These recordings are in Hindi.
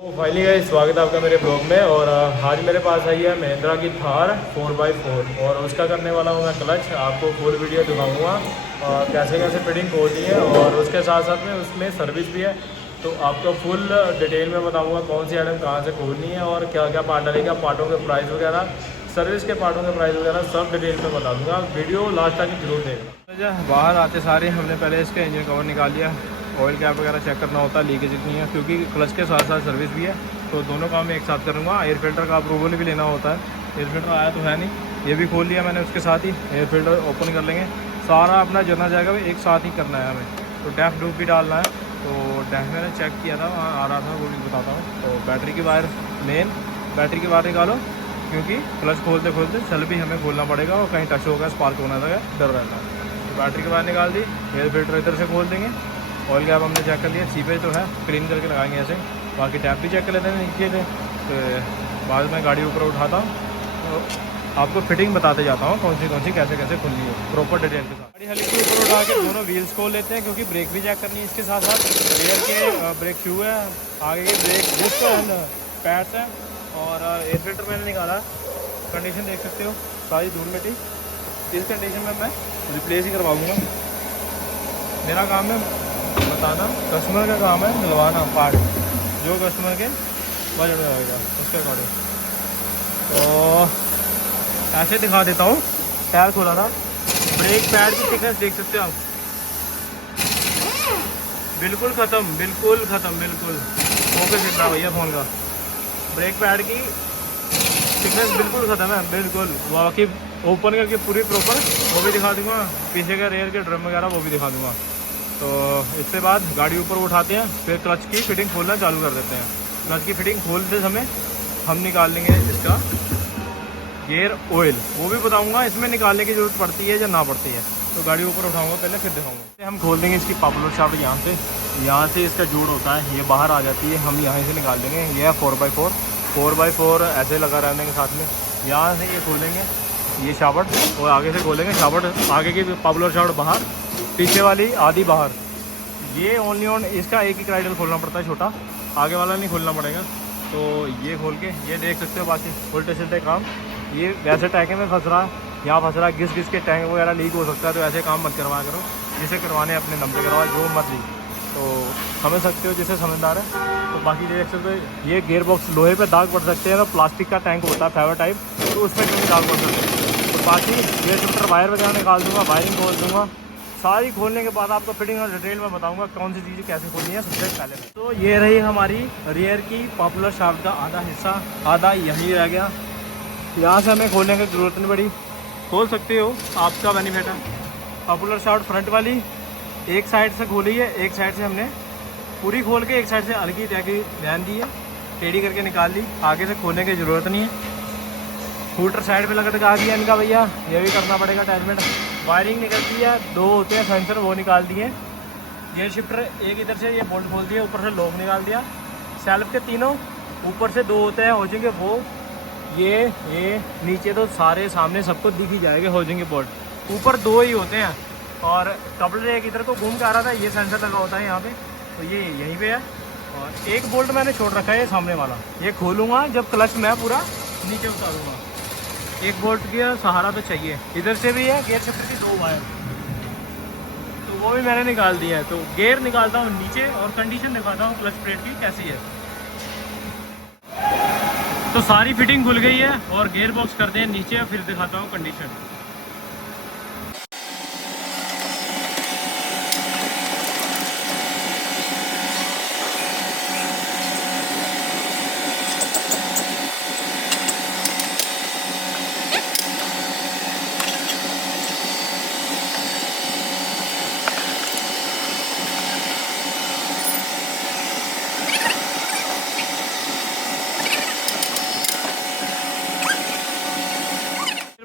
तो फाइनली गाइस स्वागत है आपका मेरे ब्लॉग में। और आज मेरे पास आई है महिंद्रा की थार 4x4 और उसका करने वाला हूँ मैं क्लच। आपको फुल वीडियो दिखाऊंगा कैसे कैसे फिटिंग खोलनी है और उसके साथ साथ में उसमें सर्विस भी है। तो आपको फुल डिटेल में बताऊंगा कौन सी आइटम कहाँ से खोलनी है और क्या क्या पार्ट डलेगा, पार्टों के प्राइस वगैरह, सर्विस के पार्टों के प्राइस वगैरह सब डिटेल में बता दूँगा। वीडियो लास्ट तक जरूर देखना। बाहर आते सारे हमने पहले इसका इंजन कवर निकाल लिया, ऑयल कैप वगैरह चेक करना होता है, लीकेज इतनी है क्योंकि क्लच के साथ साथ सर्विस भी है। तो दोनों काम मैं एक साथ करूँगा। एयर फिल्टर का अप्रूवल भी लेना होता है। एयर फिल्टर आया तो है नहीं, ये भी खोल लिया मैंने, उसके साथ ही एयर फिल्टर ओपन कर लेंगे। सारा अपना जितना जाएगा एक साथ ही करना है हमें। तो डैफ डूफ भी डालना है। तो डैफ मैंने चेक किया था, वहाँ आ रहा था, वो भी बताता हूँ। तो बैटरी की वायर, मेन बैटरी की वायर निकालो क्योंकि क्लच खोलते खोलते सेल भी हमें खोलना पड़ेगा और कहीं टच होगा स्पार्क होने का डर रहता है। तो बैटरी की वायर निकाल दी, एयर फिल्टर इधर से खोल देंगे। ऑयल कैप हमने चेक कर लिया, सीपेज तो है, क्लीन करके लगाएंगे ऐसे। बाकी टैप भी चेक कर लेते हैं नीचे से। तो बाद में गाड़ी ऊपर उठाता हूँ तो आपको फिटिंग बताते जाता हूँ कौन सी कैसे कैसे खुलनी है प्रॉपर डिटेल के साथ। गाड़ी हल्की ऊपर उठा के दोनों व्हील्स खोल लेते हैं क्योंकि ब्रेक भी चेक करनी है इसके साथ साथ। रियर के ब्रेक शू है, आगे के ब्रेक डिस्क एंड पैड्स हैं और एयर फिल्टर मैंने निकाला। कंडीशन देख सकते हो, सारी धूल मिट्टी। इस कंडीशन में मैं रिप्लेस ही करवाऊँगा। मेरा काम है बताना, कस्टमर का काम है मिलवाना पार्ट, जो कस्टमर के बजट में रहेगा उसके अकॉर्डिंग। तो ऐसे दिखा देता हूँ। टायर खोला था, ब्रेक पैड की थिकनेस देख सकते हो आप, बिल्कुल ख़त्म, बिल्कुल ख़त्म, बिल्कुल फोकस इतना भैया फ़ोन का। ब्रेक पैड की थिकनेस बिल्कुल ख़त्म है, बिल्कुल। बाकी ओपन करके पूरी प्रॉपर वो भी दिखा दूँगा, पीछे का रेयर के ड्रम वगैरह वो भी दिखा दूँगा। तो इसके बाद गाड़ी ऊपर उठाते हैं, फिर क्लच की फिटिंग खोलना चालू कर देते हैं। क्लच की फिटिंग खोलते समय हम निकाल लेंगे इसका गियर ऑयल, वो भी बताऊंगा इसमें निकालने की ज़रूरत पड़ती है या ना पड़ती है। तो गाड़ी ऊपर उठाऊंगा पहले, फिर दिखाऊंगा। हम खोल देंगे इसकी पॉपुलर शाफ्ट यहाँ से इसका जूड़ होता है, ये बाहर आ जाती है, हम यहाँ से निकाल देंगे। ये है 4x4 ऐसे लगा रहने के साथ में। यहाँ से ये खोलेंगे ये शाफ्ट और आगे से खोलेंगे शाफ्ट, आगे की पॉपुलर शाफ्ट बाहर, पीछे वाली आधी बाहर। ये ओनली ऑन इसका एक ही क्राइडल खोलना पड़ता है, छोटा, आगे वाला नहीं खोलना पड़ेगा। तो ये खोल के ये देख सकते हो। बाकी उल्टे सीधे काम, ये वैसे टैंक में फंस रहा है, यहाँ फंस रहा है, घिस के टैंक वगैरह लीक हो सकता है। तो ऐसे काम मत करवाया करो, जिसे करवाने अपने दम पे करवाओ, जो मत लीक। तो समझ सकते हो जिसे समझदार है। तो बाकी देख सकते हो ये गियर बॉक्स लोहे पे दाग पड़ सकते हैं, तो प्लास्टिक का टैंक होता है फाइबर टाइप, तो उसमें कहीं दाग पड़ सकते हैं। तो बाकी गियर फिल्टर वायर वगैरह निकाल दूँगा, वायरिंग खोल दूँगा। सारी खोलने के बाद आपको फिटिंग और डिटेल में बताऊंगा कौन सी चीज़ें कैसे खोलनी है सबसे पहले। तो ये रही हमारी रियर की पॉपुलर शाफ्ट का आधा हिस्सा, आधा यहीं रह गया। यहाँ से हमें खोलने की ज़रूरत नहीं पड़ी, खोल सकते हो, आपका बेनिफिट है। पॉपुलर शाफ्ट फ्रंट वाली एक साइड से खोली है, एक साइड से हमने पूरी खोल के एक साइड से हल्की टैकी ध्यान दी है, टेढ़ी करके निकाल ली। आगे से खोलने की ज़रूरत नहीं है। स्कूटर साइड पे लगा दिया इनका भैया, ये भी करना पड़ेगा अटैचमेंट। वायरिंग निकलती है, दो होते हैं सेंसर, वो निकाल दिए। गियर शिफ्टर एक इधर से ये बोल्ट खोल दिया, ऊपर से लॉक निकाल दिया। सेल्फ के तीनों ऊपर से दो होते हैं, हो जाएंगे वो ये नीचे तो सारे सामने सबको दिख ही जाएंगे, हो जाएंगे बोल्ट। ऊपर दो ही होते हैं और कपड़े एक इधर को घूम के आ रहा था, ये सेंसर लगा होता है यहाँ पे, तो ये यहीं पे है। और एक बोल्ट मैंने छोड़ रखा है ये सामने वाला, ये खोलूँगा जब क्लच मैं पूरा नीचे उतारूँगा। एक बोल्ट का सहारा तो चाहिए। इधर से भी है गियर शिफ्टर की दो वायर, तो वो भी मैंने निकाल दिया है। तो गियर निकालता हूँ नीचे और कंडीशन दिखाता हूँ क्लच प्लेट की कैसी है। तो सारी फिटिंग खुल गई है और गियर बॉक्स करते हैं नीचे, और फिर दिखाता हूँ कंडीशन।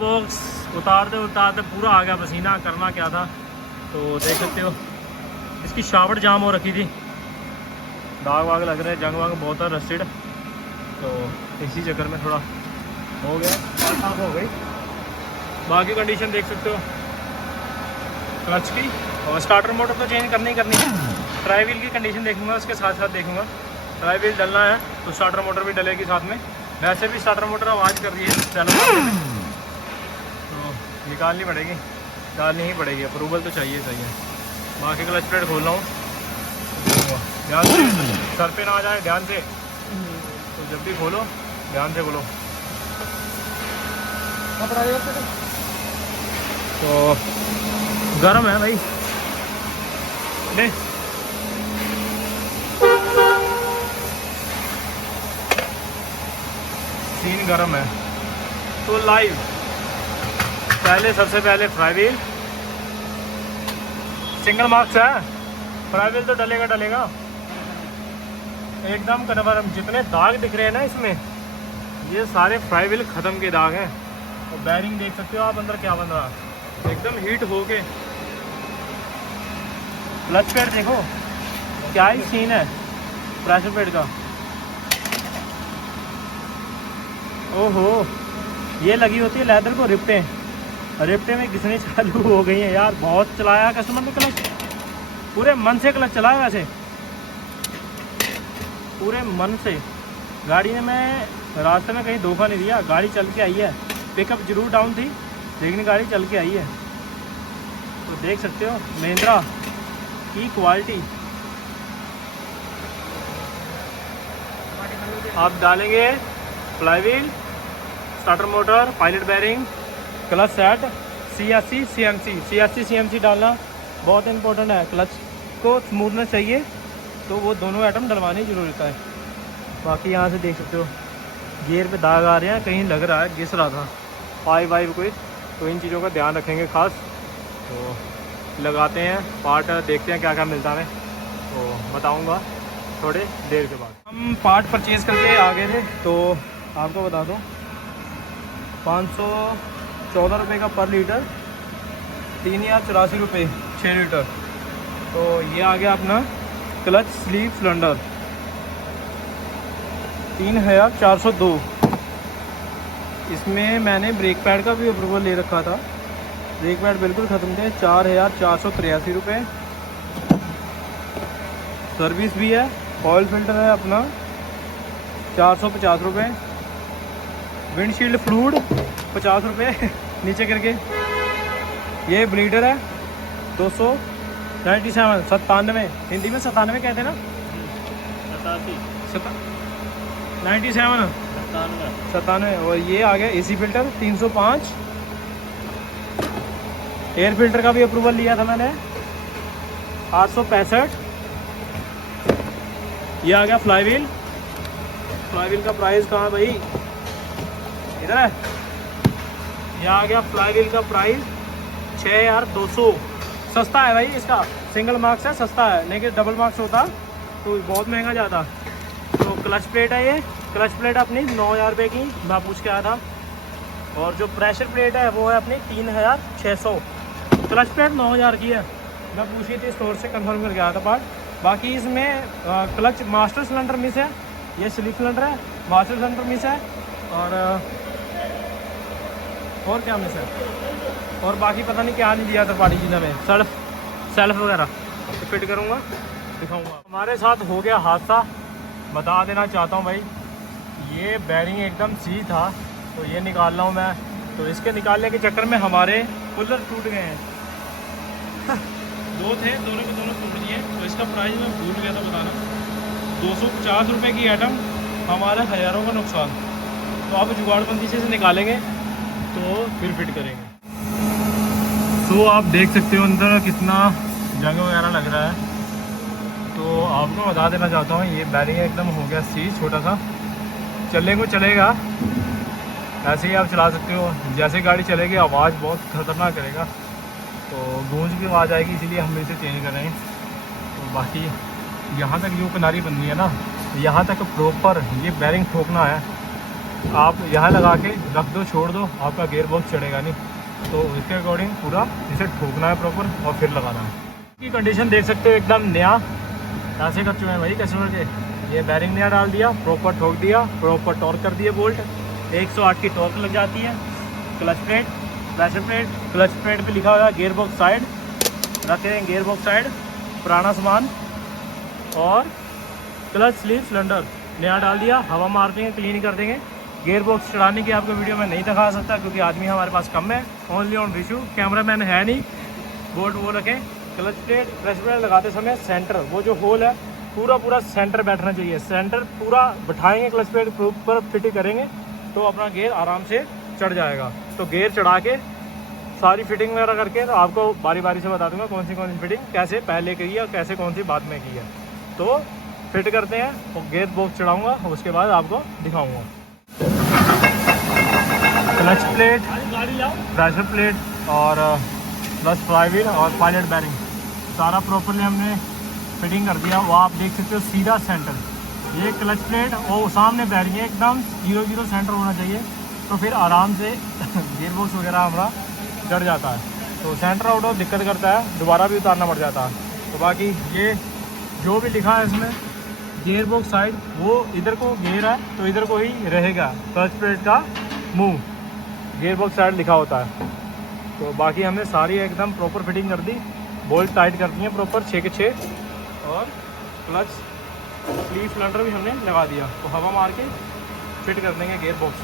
बॉक्स उतारते उतारते पूरा आ गया पसीना, करना क्या था। तो देख सकते हो इसकी शाफ्ट जाम हो रखी थी, दाग वाग लग रहे हैं, जंग वाग बहुत है रस्टेड, तो इसी चक्कर में थोड़ा हो गया, साफ हो गई। बाकी कंडीशन देख सकते हो क्लच की, और स्टार्टर मोटर तो चेंज करनी ही करनी है। ट्राई व्हील की कंडीशन देखूंगा, उसके साथ साथ देखूंगा फ्लाई व्हील डलना है तो स्टार्टर मोटर भी डलेगी साथ में। वैसे भी स्टार्टर मोटर आवाज़ कर रही है चैनल में, तो निकालनी पड़ेगी, डालनी ही पड़ेगी, अप्रूवल तो चाहिए। बाकी क्लच प्लेट खोल रहा हूँ, ध्यान से सर पे ना आ जाए, ध्यान से। तो जब भी खोलो ध्यान से खोलो। तो गर्म है भाई, ले सीन गर्म है। तो लाइव पहले, सबसे पहले फ्लाई व्हील सिंगल मार्क्स है, फ्लाई व्हील तो डलेगा एकदम कन्फर्म। जितने दाग दिख रहे हैं ना इसमें, ये सारे फ्लाई व्हील ख़त्म के दाग हैं। और बैरिंग देख सकते हो आप अंदर क्या बन रहा है, एकदम हीट होके। क्लच पैड देखो क्या ही सीन है प्रेशर पैड का। ओहो, ये लगी होती है लेदर को रिप्टे में घिसनी चालू हो गई है यार। बहुत चलाया कस्टमर ने क्लच, पूरे मन से क्लच चलाया, वैसे पूरे मन से। गाड़ी ने मैं रास्ते में कहीं धोखा नहीं दिया, गाड़ी चल के आई है। पिकअप जरूर डाउन थी लेकिन गाड़ी चल के आई है। तो देख सकते हो महिंद्रा की क्वालिटी। आप डालेंगे fly wheel, starter motor, pilot bearing, clutch set, CSC CMC डालना बहुत इंपॉर्टेंट है। क्लच को स्मूथनेस चाहिए तो वो दोनों आइटम डलवाने की ज़रूरत है। बाकी यहाँ से देख सकते हो गियर पे दाग आ रहे हैं, कहीं लग रहा है घिस रहा था पाइप वाइप कोई, तो इन चीज़ों का ध्यान रखेंगे खास। तो लगाते हैं पार्ट, देखते हैं क्या क्या मिलता है, तो बताऊँगा थोड़े देर के बाद। हम पार्ट परचेज़ करके आ गए थे, तो आपको बता दूँ 514 रुपये का पर लीटर, 3084 रुपये 6 लीटर। तो ये आ गया अपना क्लच स्लीव सिलेंडर 3402। इसमें मैंने ब्रेक पैड का भी अप्रूवल ले रखा था, ब्रेक पैड बिल्कुल ख़त्म थे, 4483 रुपये। सर्विस भी है, ऑयल फिल्टर है अपना 450 रुपये, विंडशील्ड फ्लूइड 50 रुपये नीचे करके। ये ब्लीडर है 297, हिंदी में 97 कहते हैं ना, 97। और ये आ गया AC फिल्टर 305। एयर फिल्टर का भी अप्रूवल लिया था मैंने 865। ये आ गया फ्लाई व्हील का प्राइस कहाँ भाई, इधर है। ये आ गया फ्लाई व्हील का प्राइस 6200। सस्ता है भाई, इसका सिंगल मार्क्स है, सस्ता है। लेकिन डबल मार्क्स होता तो बहुत महंगा जाता। तो क्लच प्लेट है, ये क्लच प्लेट अपनी 9000 रुपये की मैं पूछ के आया था। और जो प्रेशर प्लेट है वो है अपनी 3600। क्लच प्लेट 9000 की है, मैं पूछी थी स्टोर से, कंफर्म करके आया था पार्ट। बाकी इसमें क्लच मास्टर सिलेंडर मिस है, ये स्लीप सिलेंडर है, मास्टर सिलेंडर मिस है, और क्या मिस है, और बाकी पता नहीं क्या नहीं दिया था पार्टी जी ने। सेल्फ वगैरह तो फिट करूँगा, दिखाऊँगा। हमारे साथ हो गया हादसा, बता देना चाहता हूँ भाई। ये बैरिंग एकदम सी था, तो ये निकाल रहा हूँ मैं। तो इसके निकालने के चक्कर में हमारे कूलर टूट गए हैं। दो थे, दोनों के दोनों टूट गए। तो इसका प्राइस मैं भूल गया था बताना, 250 रुपये की आइटम, हमारा हज़ारों का नुकसान। तो आप जुगाड़बंदी से निकालेंगे तो फिर फिट करेंगे। तो आप देख सकते हो अंदर कितना जंग वगैरह लग रहा है। तो आपको बता देना चाहता हूँ, ये बैरिंग एकदम हो गया सी, छोटा सा। चलने को चलेगा, ऐसे ही आप चला सकते हो। जैसे गाड़ी चलेगी आवाज़ बहुत ख़तरनाक करेगा, तो गूंज की आवाज़ आएगी, इसीलिए हम इसे चेंज कर रहे हैं। तो बाकी यहाँ तक जो किनारी बन गई है ना, यहाँ तक प्रॉपर ये बैरिंग ठोकना है। आप यहाँ लगा के रख दो, छोड़ दो, आपका गियर बॉक्स चढ़ेगा नहीं। तो इसके अकॉर्डिंग पूरा इसे ठोकना है प्रॉपर, और फिर लगाना है। की कंडीशन देख सकते हो एकदम नया, ऐसे कर चुके हैं भाई कस्टमर के। ये बैरिंग नया डाल दिया, प्रॉपर ठोक दिया, प्रॉपर टॉर्क कर दिया, बोल्ट 108 की टॉर्क लग जाती है। Clutch plate, pressure plate, clutch plate पे लिखा हुआ है गियर बॉक्स साइड, रख दें गियर बॉक्स साइड, पुराना सामान। और क्लच स्लीव सिलेंडर नया डाल दिया, हवा मार देंगे, क्लीन कर देंगे। गियर बॉक्स चढ़ाने की आपको वीडियो में नहीं दिखा सकता क्योंकि आदमी हमारे पास कम है, only on Rishu, camera man है नहीं। बोर्ड वो रखें। क्लच प्लेट लगाते समय सेंटर, वो जो होल है पूरा सेंटर बैठना चाहिए। सेंटर पूरा बिठाएंगे, क्लच प्लेट पर फिट करेंगे तो अपना गियर आराम से चढ़ जाएगा। तो गियर चढ़ा के सारी फिटिंग वगैरह करके तो आपको बारी बारी से बता दूंगा कौन सी फिटिंग कैसे पहले की है और कैसे कौन सी बाद में की है। तो फिट करते हैं और गियर बॉक्स चढ़ाऊँगा, उसके बाद आपको दिखाऊँगा। क्लच प्लेट, प्रेशर प्लेट और प्लस फ्लाईव्हील और पायलट बैरिंग सारा प्रॉपरली हमने फिटिंग कर दिया। वो आप देख सकते हो सीधा सेंटर, ये क्लच प्लेट और सामने बैरिंग है, एकदम 0 सेंटर होना चाहिए। तो फिर आराम से गियर बॉक्स वगैरह हमारा चढ़ जाता है। तो सेंटर आउट ऑफ दिक्कत करता है, दोबारा भी उतारना पड़ जाता है। तो बाकी ये जो भी लिखा है इसमें गियर बॉक्स साइड, वो इधर को गियर है तो इधर को ही रहेगा क्लच प्लेट का मुंह, गियर बॉक्स साइड लिखा होता है। तो बाकी हमने सारी एकदम प्रॉपर फिटिंग कर दी, बोल्ट टाइट कर दिए प्रॉपर 6 के 6 और क्लच स्लीव सिलेंडर भी हमने लगा दिया। तो हवा मार के फिट कर देंगे गियर बॉक्स।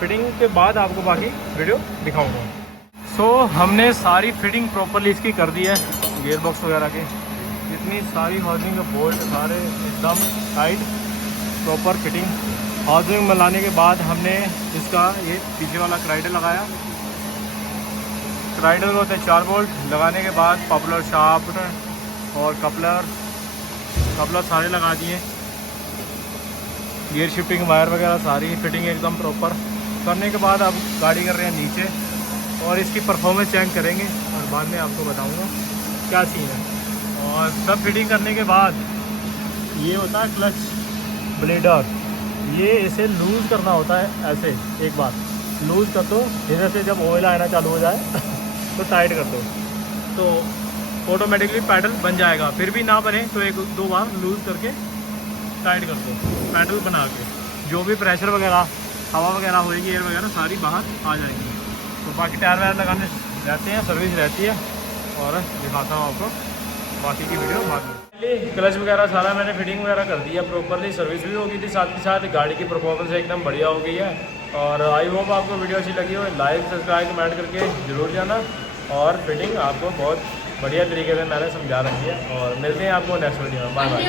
फिटिंग के बाद आपको बाकी वीडियो दिखाऊंगा। सो हमने सारी फिटिंग प्रॉपरली इसकी कर दी है, गियर बॉक्स वगैरह के जितनी सारी हाउसिंग के बोल्ट सारे एकदम टाइट प्रॉपर फिटिंग। हाउसिंग में लाने के बाद हमने इसका ये पीछे वाला क्राइडर लगाया। क्राइडर को होते हैं 4 बोल्ट, लगाने के बाद पॉपुलर शाफ्ट और कपलर सारे लगा दिए। गियर शिफ्टिंग वायर वगैरह सारी फिटिंग एकदम प्रॉपर करने के बाद अब गाड़ी कर रहे हैं नीचे और इसकी परफॉर्मेंस चेक करेंगे और बाद में आपको बताऊंगा क्या सीन है। और सब फिटिंग करने के बाद ये होता है क्लच ब्लेडर, ये इसे लूज़ करना होता है। ऐसे एक बार लूज़ कर दो, इधर से जब ऑयल आना चालू हो जाए तो टाइट कर दो तो ऑटोमेटिकली पैडल बन जाएगा। फिर भी ना बने तो 1-2 बार लूज़ करके टाइट कर दो, पैडल बना के जो भी प्रेशर वगैरह हवा वगैरह होएगी, एयर वगैरह सारी बाहर आ जाएगी। तो बाकी टायर वायर लगाने रहते हैं, सर्विस रहती है और दिखाता हूँ आपको बाकी की वीडियो बाद में। क्लच वगैरह सारा मैंने फिटिंग वगैरह कर दिया प्रॉपरली, सर्विस भी हो गई थी, साथ ही साथ गाड़ी की परफॉर्मेंस एकदम बढ़िया हो गई है। और आई होप आपको वीडियो अच्छी लगी हो, लाइक सब्सक्राइब कमेंट करके ज़रूर जाना। और फिटिंग आपको बहुत बढ़िया तरीके से मैंने समझा रखी है और मिलते हैं आपको नेक्स्ट वीडियो में। Bye bye.